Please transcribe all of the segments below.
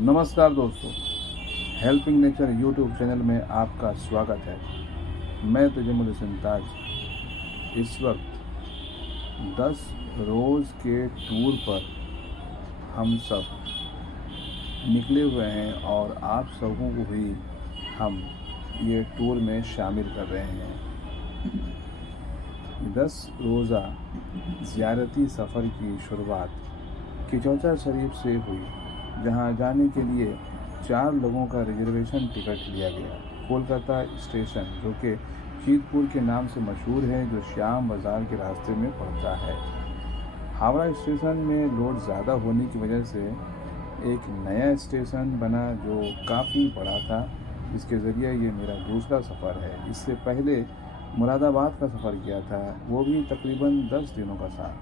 नमस्कार दोस्तों, helping nature YouTube channel में आपका स्वागत है। मैं तजमुल हसन ताज इस वक्त 10 रोज़ के टूर पर हम सब निकले हुए हैं और आप सबों को भी हम ये टूर में शामिल कर रहे हैं। 10 रोज़ा ज़ियारती सफ़र की शुरुआत खिचौचा शरीफ से हुई, जहां जाने के लिए 4 लोगों का रिजर्वेशन टिकट लिया गया। कोलकाता स्टेशन, जो कि शीतपुर के नाम से मशहूर है, जो श्याम बाज़ार के रास्ते में पड़ता है। हावड़ा स्टेशन में लोड ज़्यादा होने की वजह से एक नया स्टेशन बना जो काफ़ी बड़ा था, जिसके ज़रिए ये मेरा दूसरा सफ़र है। इससे पहले मुरादाबाद का सफ़र किया था, वो भी तकरीबन 10 दिनों का था।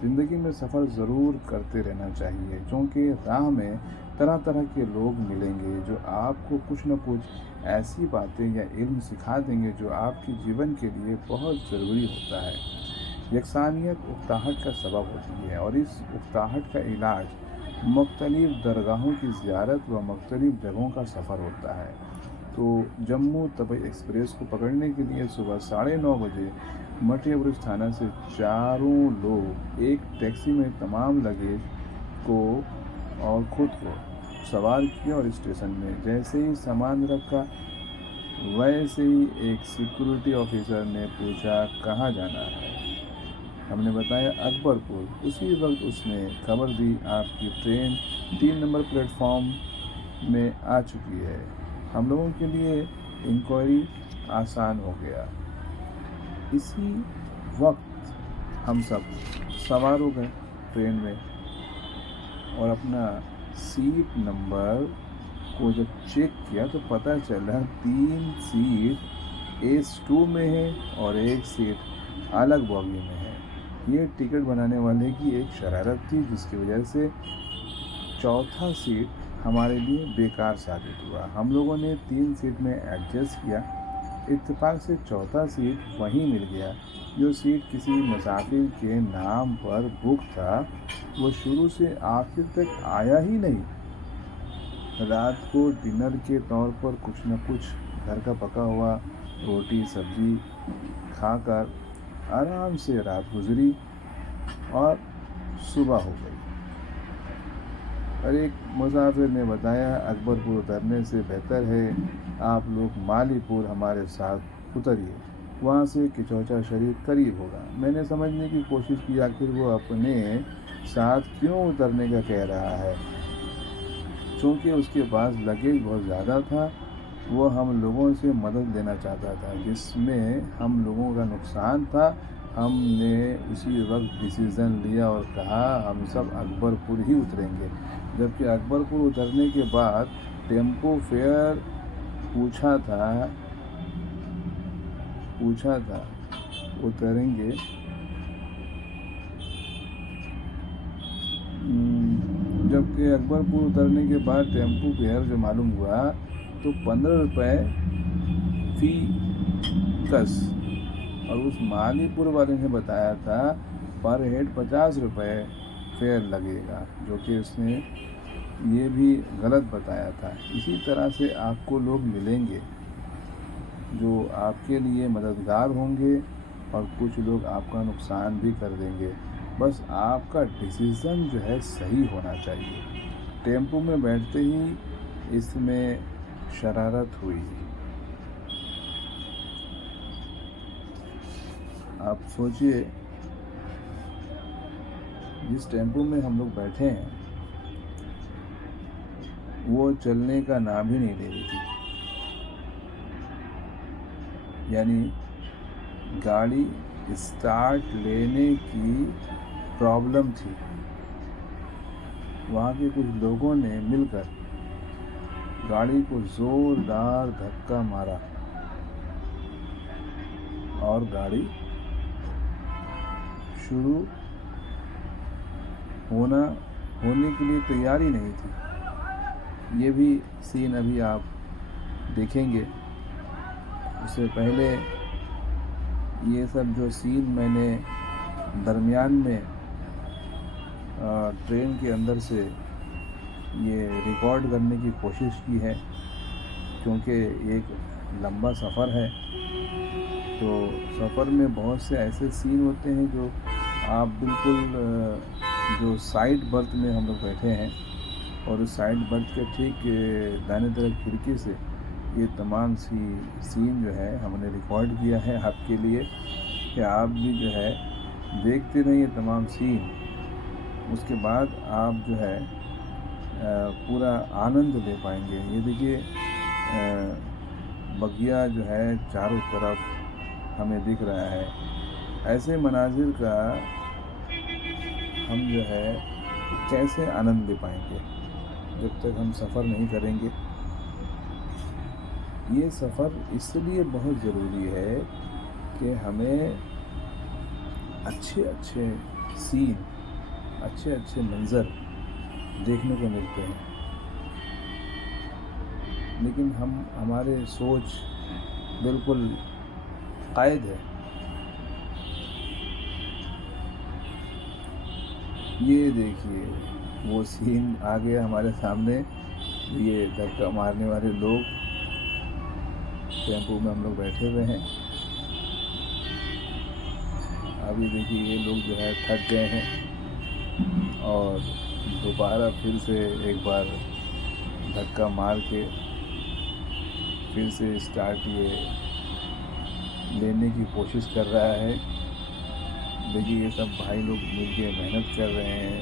ज़िंदगी में सफ़र ज़रूर करते रहना चाहिए, क्योंकि राह में तरह तरह के लोग मिलेंगे जो आपको कुछ न कुछ ऐसी बातें या इल्म सिखा देंगे जो आपके जीवन के लिए बहुत ज़रूरी होता है। यकसानियत उकताहट का सबब होती है और इस उकताहट का इलाज मुख्तलिफ़ दरगाहों की ज़ियारत व मुख्तलिफ़ जगहों का सफ़र होता है। तो जम्मू तवी एक्सप्रेस को पकड़ने के लिए सुबह 9:30 बजे मटिया ब्रिज थाना से चारों लोग एक टैक्सी में तमाम लगेज को और ख़ुद को सवार किया और स्टेशन में जैसे ही सामान रखा, वैसे ही एक सिक्योरिटी ऑफिसर ने पूछा कहाँ जाना है। हमने बताया अकबरपुर। उसी वक्त उसने खबर दी आपकी ट्रेन 3 नंबर प्लेटफॉर्म में आ चुकी है। हम लोगों के लिए इंक्वायरी आसान हो गया। इसी वक्त हम सब सवार हो गए ट्रेन में और अपना सीट नंबर को जब चेक किया तो पता चला 3 सीट S2 में है और एक सीट अलग बॉगी में है। ये टिकट बनाने वाले की एक शरारत थी, जिसकी वजह से चौथा सीट हमारे लिए बेकार साबित हुआ। हम लोगों ने 3 सीट में एडजस्ट किया। इत्तेफाक से चौथा सीट वहीं मिल गया। जो सीट किसी मुसाफिर के नाम पर बुक था, वो शुरू से आखिर तक आया ही नहीं। रात को डिनर के तौर पर कुछ न कुछ घर का पका हुआ रोटी सब्जी खाकर आराम से रात गुजरी और सुबह हो गई। और एक मुसाफिर ने बताया अकबरपुर उतरने से बेहतर है आप लोग मालीपुर हमारे साथ उतरिए, वहाँ से खिचौचा शरीफ करीब होगा। मैंने समझने की कोशिश की आखिर वो अपने साथ क्यों उतरने का कह रहा है। चूँकि उसके पास लगेज बहुत ज़्यादा था, वो हम लोगों से मदद लेना चाहता था, जिसमें हम लोगों का नुकसान था। हमने उसी वक्त डिसीज़न लिया और कहा हम सब अकबरपुर ही उतरेंगे। जबकि अकबरपुर उतरने के बाद टेम्पो फेयर पूछा था उतरेंगे। जबकि अकबरपुर उतरने के बाद टेम्पो फेयर जो मालूम हुआ तो 15 रुपये फ़ी कस, और उस मालीपुर वाले ने बताया था पर हेड 50 रुपये फेयर लगेगा, जो कि उसने ये भी गलत बताया था। इसी तरह से आपको लोग मिलेंगे जो आपके लिए मददगार होंगे और कुछ लोग आपका नुकसान भी कर देंगे। बस आपका डिसीज़न जो है सही होना चाहिए। टेम्पो में बैठते ही इसमें शरारत हुई। आप सोचिए, जिस टेम्पो में हम लोग बैठे हैं वो चलने का नाम ही नहीं ले रही थी। यानी गाड़ी स्टार्ट लेने की प्रॉब्लम थी। वहाँ के कुछ लोगों ने मिलकर गाड़ी को ज़ोरदार धक्का मारा और गाड़ी शुरू होने के लिए तैयार ही नहीं थी। ये भी सीन अभी आप देखेंगे। उससे पहले ये सब जो सीन मैंने दरमियान में ट्रेन के अंदर से ये रिकॉर्ड करने की कोशिश की है, क्योंकि एक लंबा सफ़र है। तो सफ़र में बहुत से ऐसे सीन होते हैं जो आप बिल्कुल जो साइड बर्थ में हम लोग बैठे हैं और उस साइड बर्थ के ठीक दाहिने तरफ खिड़की से ये तमाम सीन जो है हमने रिकॉर्ड किया है आपके लिए, कि आप भी जो है देखते रहिए तमाम सीन। उसके बाद आप जो है पूरा आनंद ले पाएंगे। ये देखिए बगिया जो है चारों तरफ हमें दिख रहा है। ऐसे मनाजिर का हम जो है कैसे आनंद ले पाएंगे जब तक हम सफ़र नहीं करेंगे। ये सफ़र इसलिए बहुत ज़रूरी है कि हमें अच्छे अच्छे सीन, अच्छे अच्छे मंज़र देखने को मिलते हैं, लेकिन हमारे सोच बिल्कुल कायद है। ये देखिए वो सीन आ गया हमारे सामने। ये धक्का मारने वाले लोग, टेम्पो में हम लोग बैठे हुए हैं। अभी देखिए ये लोग जो है थक गए हैं और दोबारा फिर से एक बार धक्का मार के फिर से स्टार्ट ये लेने की कोशिश कर रहा है। देखिए ये सब भाई लोग मिलके मेहनत कर रहे हैं।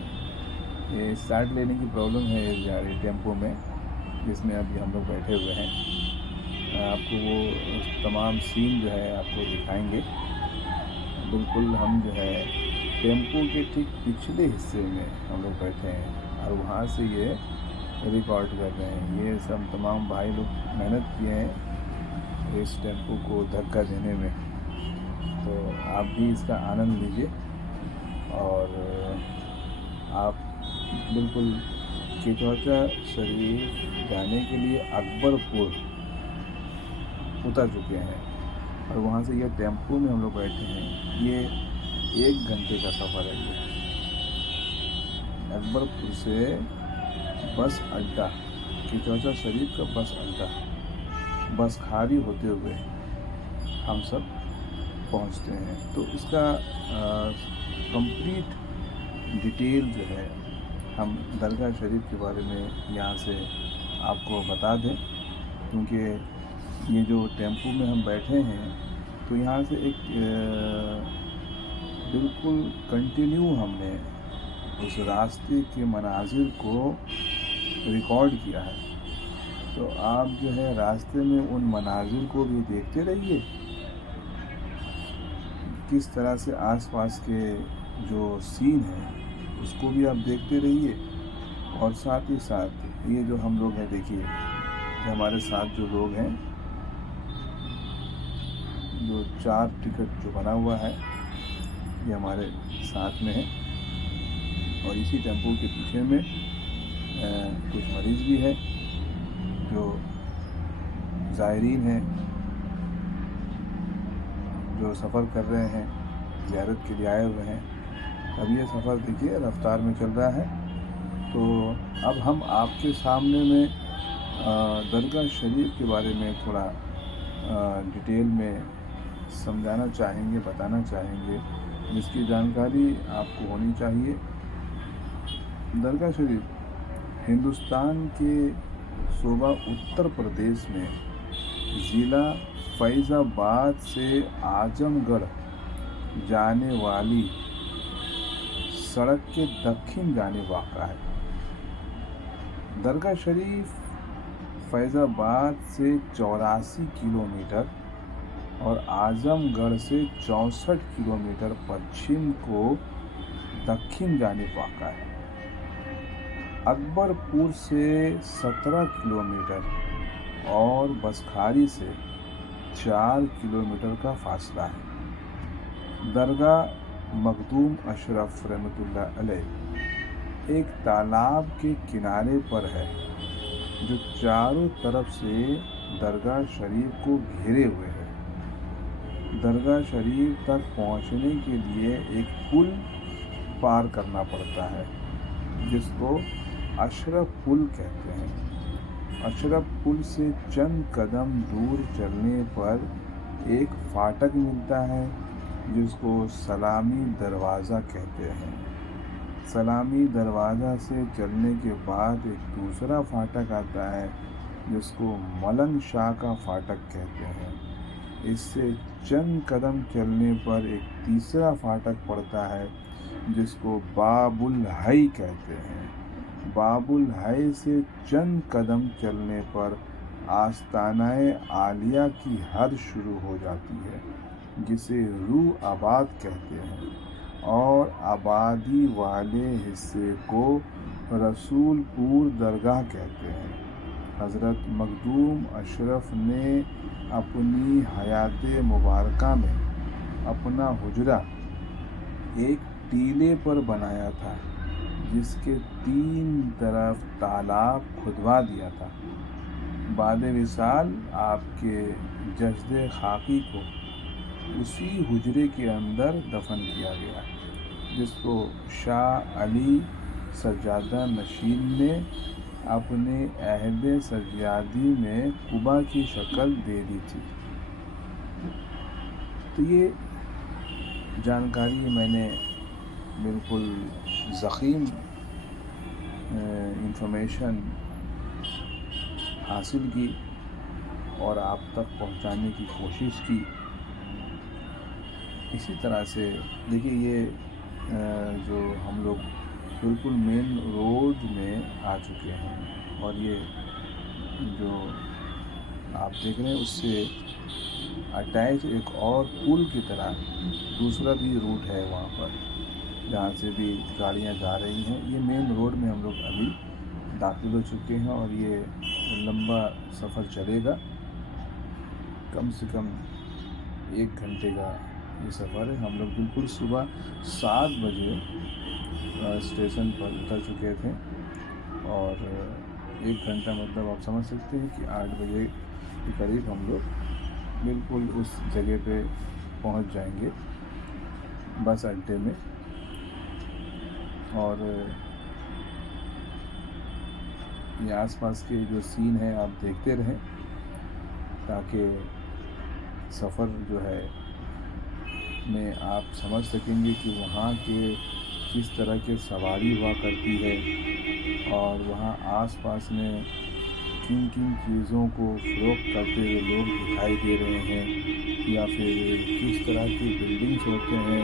ये स्टार्ट लेने की प्रॉब्लम है इस गाड़ी टेम्पो में, जिसमें अभी हम लोग बैठे हुए हैं। आपको वो तमाम सीन जो है आपको दिखाएंगे। बिल्कुल हम जो है टेम्पो के ठीक पिछले हिस्से में हम लोग बैठे हैं और वहाँ से ये रिकॉर्ड कर रहे हैं। ये सब तमाम भाई लोग मेहनत किए हैं इस टेम्पो को धक्का देने में। तो आप भी इसका आनंद लीजिए और आप बिल्कुल केचौचा शरीफ जाने के लिए अकबरपुर उतर चुके हैं और वहाँ से ये टेम्पो में हम लोग बैठे हैं। ये 1 घंटे का सफ़र है। ये अकबरपुर से बस अड्डा, केचौचा शरीफ का बस अड्डा, बस खारी होते हुए हम सब पहुंचते हैं। तो इसका कंप्लीट डिटेल जो है हम दरगाह शरीफ के बारे में यहाँ से आपको बता दें, क्योंकि ये जो टेम्पो में हम बैठे हैं तो यहाँ से एक बिल्कुल कंटिन्यू हमने उस रास्ते के मनाजिर को रिकॉर्ड किया है। तो आप जो है रास्ते में उन मनाजिर को भी देखते रहिए, किस तरह से आसपास के जो सीन हैं उसको भी आप देखते रहिए। और साथ ही साथ ये जो हम लोग हैं, देखिए हमारे साथ जो लोग हैं, जो 4 टिकट जो बना हुआ है ये हमारे साथ में है। और इसी टेम्पो के पीछे में कुछ मरीज़ भी है जो ज़ायरीन हैं, जो सफ़र कर रहे हैं, ज़ियारत के लिए आए हुए हैं। अब ये सफ़र देखिए रफ्तार में चल रहा है। तो अब हम आपके सामने में दरगाह शरीफ के बारे में थोड़ा डिटेल में समझाना चाहेंगे, बताना चाहेंगे, जिसकी जानकारी आपको होनी चाहिए। दरगाह शरीफ हिंदुस्तान के सूबा उत्तर प्रदेश में ज़िला फैज़ाबाद से आजमगढ़ जाने वाली सड़क के दक्षिण जाने वाक़ा है। दरगाह शरीफ फैज़ाबाद से 84 किलोमीटर और आजमगढ़ से 64 किलोमीटर पश्चिम को दक्षिण जाने वाक़ा है। अकबरपुर से 17 किलोमीटर और बसखारी से 4 किलोमीटर का फासला है। दरगाह मखदूम अशरफ रहमतुल्लाह अलैह एक तालाब के किनारे पर है, जो चारों तरफ से दरगाह शरीफ को घेरे हुए है। दरगाह शरीफ तक पहुंचने के लिए एक पुल पार करना पड़ता है, जिसको अशरफ पुल कहते हैं। अशरफ पुल से चंद कदम दूर चलने पर एक फाटक मिलता है जिसको सलामी दरवाज़ा कहते हैं। सलामी दरवाज़ा से चलने के बाद एक दूसरा फाटक आता है जिसको मलन शाह का फाटक कहते हैं। इससे चंद कदम चलने पर एक तीसरा फाटक पड़ता है जिसको बाबुल हई कहते हैं। बाबुल हई से चंद कदम चलने पर आस्तानाए आलिया की हद शुरू हो जाती है जिसे रूह आबाद कहते हैं, और आबादी वाले हिस्से को रसूलपुर दरगाह कहते हैं। हज़रत मखदूम अशरफ ने अपनी हयात मुबारका में अपना हुजरा एक टीले पर बनाया था जिसके 3 तरफ तालाब खुदवा दिया था। बाद विसाल आपके जस्द खाकी को उसी हुजरे के अंदर दफन किया गया जिसको शाह अली सज्जादा नशीन ने अपने अहद सज्जादी में कुबा की शक्ल दे दी थी। तो ये जानकारी मैंने बिल्कुल ज़ख़ीम इंफॉर्मेशन हासिल की और आप तक पहुंचाने की कोशिश की। इसी तरह से देखिए, ये जो हम लोग बिल्कुल मेन रोड में आ चुके हैं और ये जो आप देख रहे हैं उससे अटैच एक और पुल की तरह दूसरा भी रूट है वहाँ पर जहाँ से भी गाड़ियाँ जा रही हैं। ये मेन रोड में हम लोग अभी दाखिल हो चुके हैं और ये लंबा सफ़र चलेगा, कम से कम 1 घंटे का ये सफ़र है। हम लोग बिल्कुल सुबह 7 बजे स्टेशन पर उतर चुके थे और 1 घंटा मतलब आप समझ सकते हैं कि 8 बजे के करीब हम लोग बिल्कुल उस जगह पे पहुंच जाएंगे बस अड्डे में। और ये आसपास के जो सीन है आप देखते रहें ताकि सफ़र जो है में आप समझ सकेंगे कि वहाँ के किस तरह के सवारी हुआ करती है और वहाँ आसपास में किन किन चीज़ों को फ़रोख्त करते हुए लोग दिखाई दे रहे हैं या फिर किस तरह की बिल्डिंग्स होते हैं,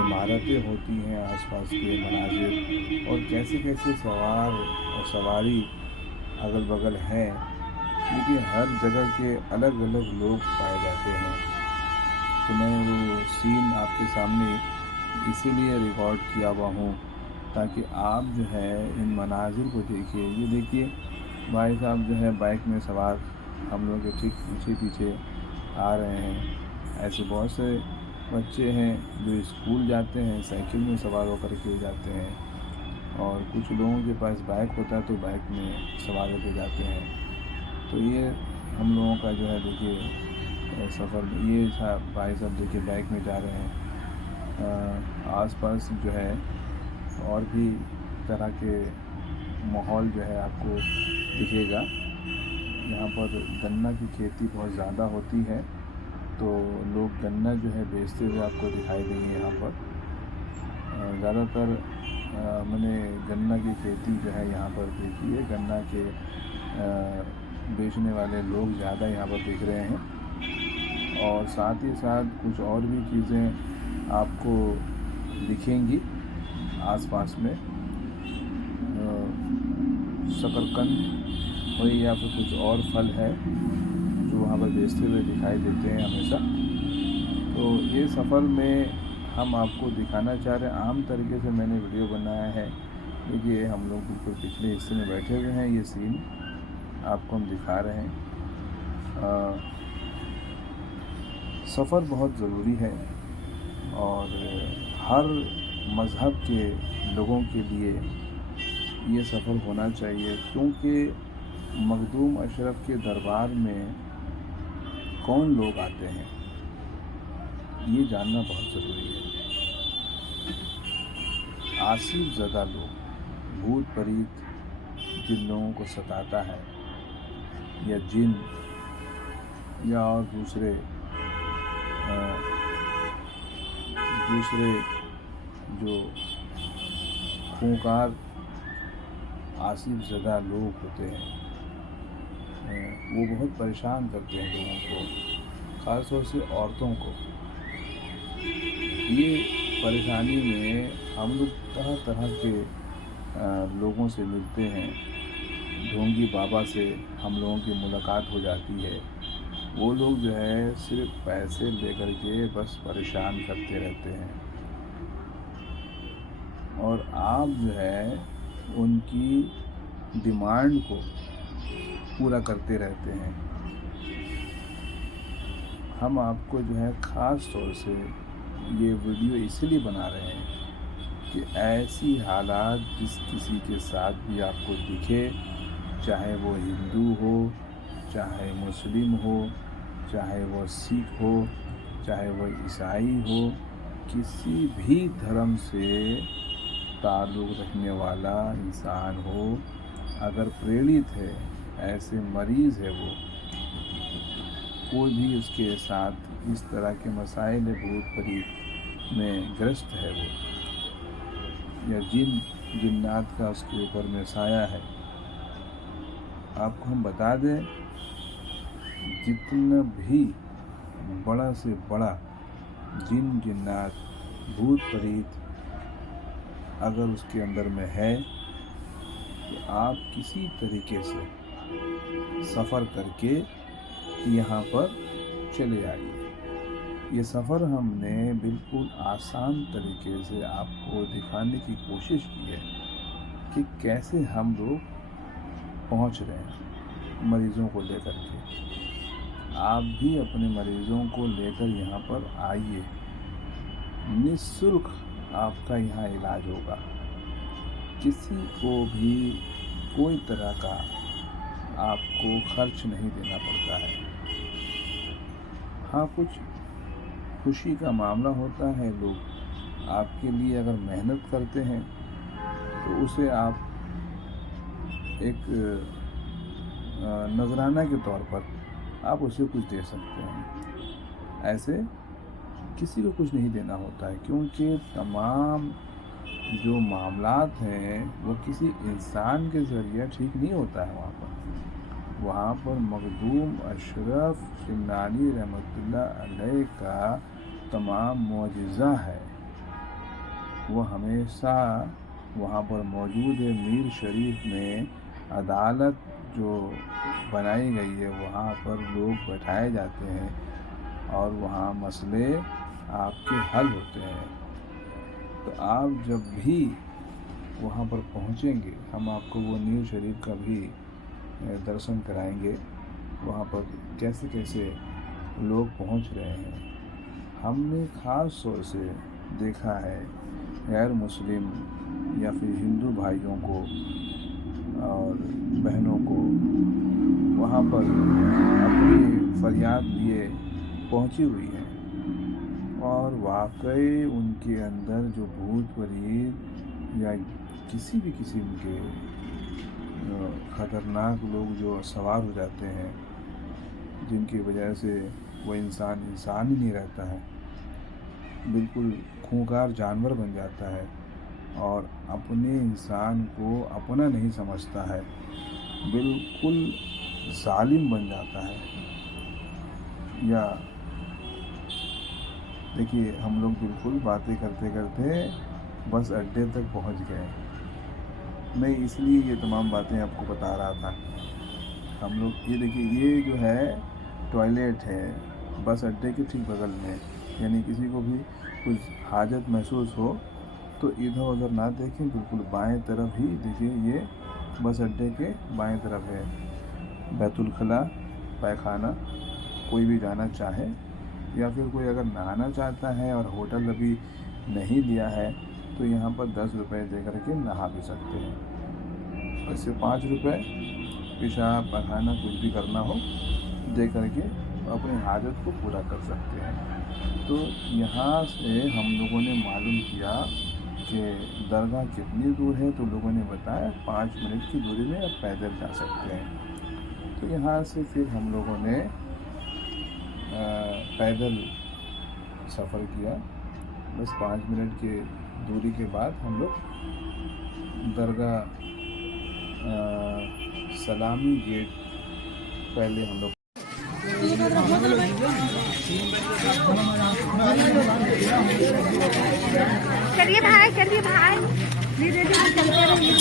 इमारतें होती हैं आसपास के मनाजिर, और कैसे कैसे सवार और सवारी अगल बगल हैं, क्योंकि हर जगह के अलग अलग लोग पाए जाते हैं। तो मैं वो सीन आपके सामने इसीलिए रिकॉर्ड किया हुआ हूँ ताकि आप जो है इन मनाजिर को देखिए। ये देखिए भाई साहब जो है बाइक में सवार हम लोग के ठीक पीछे पीछे आ रहे हैं। ऐसे बहुत से बच्चे हैं जो स्कूल जाते हैं, साइकिल में सवार होकर के जाते हैं, और कुछ लोगों के पास बाइक होता है तो बाइक में सवार होकर जाते हैं। तो ये हम लोगों का जो है देखिए सफ़र ये था। भाई साहब देखिए बाइक में जा रहे हैं। आसपास जो है और भी तरह के माहौल जो है आपको दिखेगा। यहाँ पर गन्ना की खेती बहुत ज़्यादा होती है तो लोग गन्ना जो है बेचते हुए आपको दिखाई देंगे। यहाँ पर ज़्यादातर मैंने गन्ना की खेती जो है यहाँ पर देखी है। गन्ना के बेचने वाले लोग ज़्यादा यहाँ पर दिख रहे हैं और साथ ही साथ कुछ और भी चीज़ें आपको दिखेंगी आसपास में। शकरकंद कोई या फिर कुछ और फल है जो वहाँ पर बेचते हुए दिखाई देते हैं हमेशा। तो ये सफ़र में हम आपको दिखाना चाह रहे हैं। आम तरीके से मैंने वीडियो बनाया है। देखिए हम लोग बिल्कुल पिछले हिस्से में बैठे हुए हैं, ये सीन आपको हम दिखा रहे हैं। सफ़र बहुत ज़रूरी है और हर मज़हब के लोगों के लिए ये सफ़र होना चाहिए, क्योंकि मखदूम अशरफ के दरबार में कौन लोग आते हैं ये जानना बहुत ज़रूरी है। आसिफ ज़दा लोग, भूत प्रेत जिन लोगों को सताता है, या जिन या और दूसरे जो खूंखार आसिफ ज़दा लोग होते हैं, वो बहुत परेशान करते हैं लोगों को, ख़ास तौर से औरतों को। ये परेशानी में हम लोग तरह तरह के लोगों से मिलते हैं। ढोंगी बाबा से हम लोगों की मुलाकात हो जाती है। वो लोग जो है सिर्फ पैसे लेकर के बस परेशान करते रहते हैं, और आप जो है उनकी डिमांड को पूरा करते रहते हैं। हम आपको जो है ख़ास तौर से ये वीडियो इसलिए बना रहे हैं कि ऐसी हालात जिस किसी के साथ भी आपको दिखे, चाहे वो हिंदू हो, चाहे मुस्लिम हो, चाहे वो सिख हो, चाहे वो ईसाई हो, किसी भी धर्म से ताल्लुक़ रखने वाला इंसान हो, अगर प्रेरित है, ऐसे मरीज़ है वो, कोई भी उसके साथ इस तरह के मसाइल भूत प्रेत में ग्रस्त है वो, या जिन्नात का उसके ऊपर में साया है, आपको हम बता दें, जितना भी बड़ा से बड़ा जिन्नात भूत प्रेत अगर उसके अंदर में है, तो आप किसी तरीके से सफ़र करके यहाँ पर चले आइए। ये सफ़र हमने बिल्कुल आसान तरीके से आपको दिखाने की कोशिश की है कि कैसे हम लोग पहुँच रहे हैं मरीज़ों को लेकर के। आप भी अपने मरीज़ों को लेकर यहाँ पर आइए, निःशुल्क आपका यहाँ इलाज होगा। किसी को भी कोई तरह का आपको खर्च नहीं देना पड़ता है। हाँ, कुछ खुशी का मामला होता है, लोग आपके लिए अगर मेहनत करते हैं तो उसे आप एक नजराना के तौर पर आप उसे कुछ दे सकते हैं। ऐसे किसी को कुछ नहीं देना होता है, क्योंकि तमाम जो मामलात हैं वो किसी इंसान के ज़रिए ठीक नहीं होता है। वहाँ पर मखदूम अशरफ शिमलानी रहमतुल्लाह अलैह का तमाम मौजिज़ा है, वो हमेशा वहाँ पर मौजूद है। मीर शरीफ में अदालत जो बनाई गई है, वहाँ पर लोग बैठाए जाते हैं और वहाँ मसले आपके हल होते हैं। तो आप जब भी वहाँ पर पहुँचेंगे, हम आपको वो मीर शरीफ का भी दर्शन कराएंगे, वहाँ पर कैसे कैसे लोग पहुँच रहे हैं। हमने ख़ास तौर से देखा है गैर मुस्लिम या फिर हिंदू भाइयों को और बहनों को वहाँ पर अपनी फरियाद लिए पहुँची हुई है, और वाकई उनके अंदर जो भूत प्रेत या किसी भी किस्म के ख़तरनाक लोग जो सवार हो जाते हैं, जिनकी वजह से वो इंसान ही नहीं रहता है, बिल्कुल खूंखार जानवर बन जाता है और अपने इंसान को अपना नहीं समझता है, बिल्कुल जालिम बन जाता है। या देखिए, हम लोग बिल्कुल बातें करते करते बस अड्डे तक पहुंच गए। मैं इसलिए ये तमाम बातें आपको बता रहा था। हम लोग ये देखिए, ये जो है टॉयलेट है बस अड्डे के ठीक बगल में, यानी किसी को भी कुछ हाजत महसूस हो तो इधर उधर ना देखें, बिल्कुल बाएं तरफ ही देखिए, ये बस अड्डे के बाएं तरफ है बैतुल खला पैखाना। कोई भी जाना चाहे या फिर कोई अगर नहाना चाहता है और होटल अभी नहीं लिया है तो यहाँ पर 10 रुपये दे करके नहा भी सकते हैं। वैसे 5 रुपये पेशाब पखाना कुछ भी करना हो दे करके अपने हाजत को पूरा कर सकते हैं। तो यहाँ से हम लोगों ने मालूम किया कि दरगाह कितनी दूर है, तो लोगों ने बताया 5 मिनट की दूरी में आप पैदल जा सकते हैं। तो यहाँ से फिर हम लोगों ने पैदल सफ़र किया। बस 5 मिनट की दूरी के बाद हम लोग दरगाह सलामी गेट पहले हम लोग चलिए भाई धीरे धीरे चलते रहिए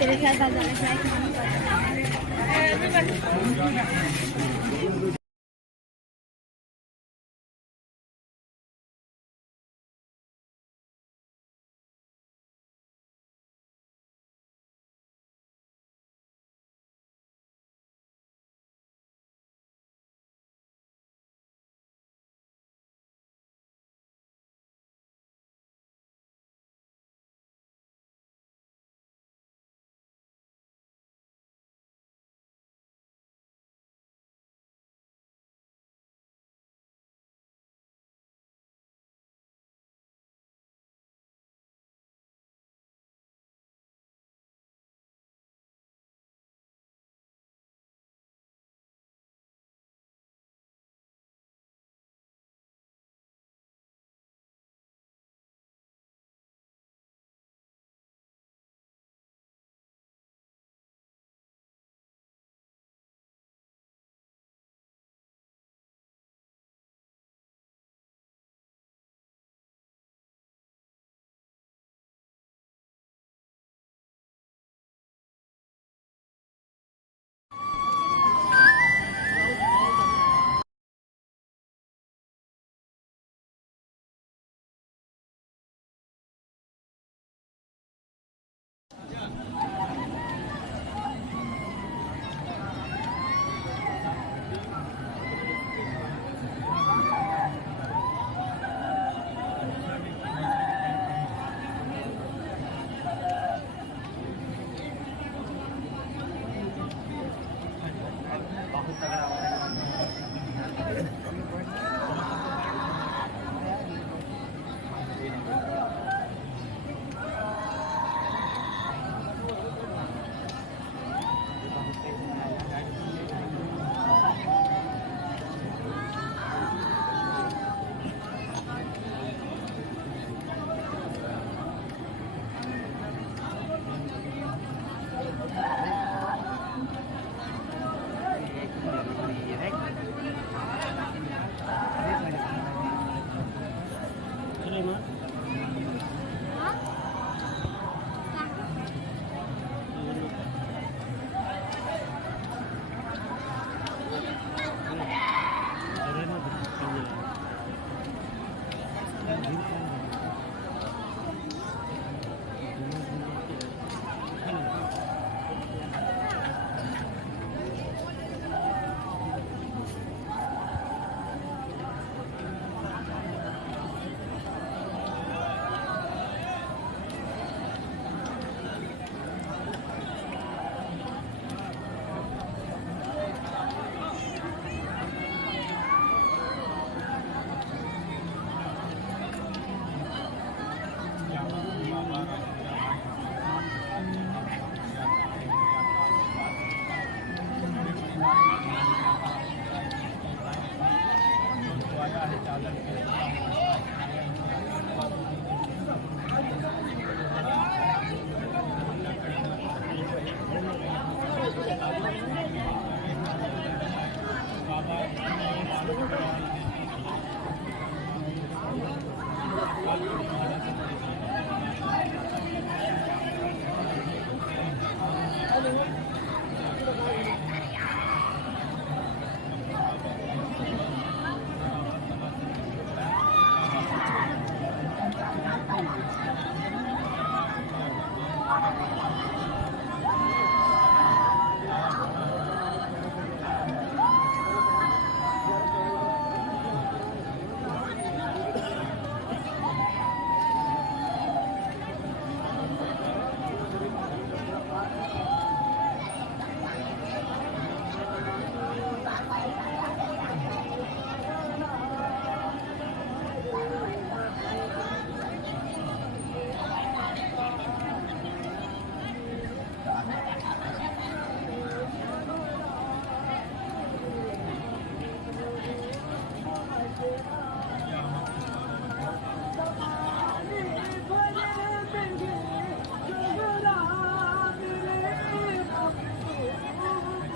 तेरे साथ आया है चादर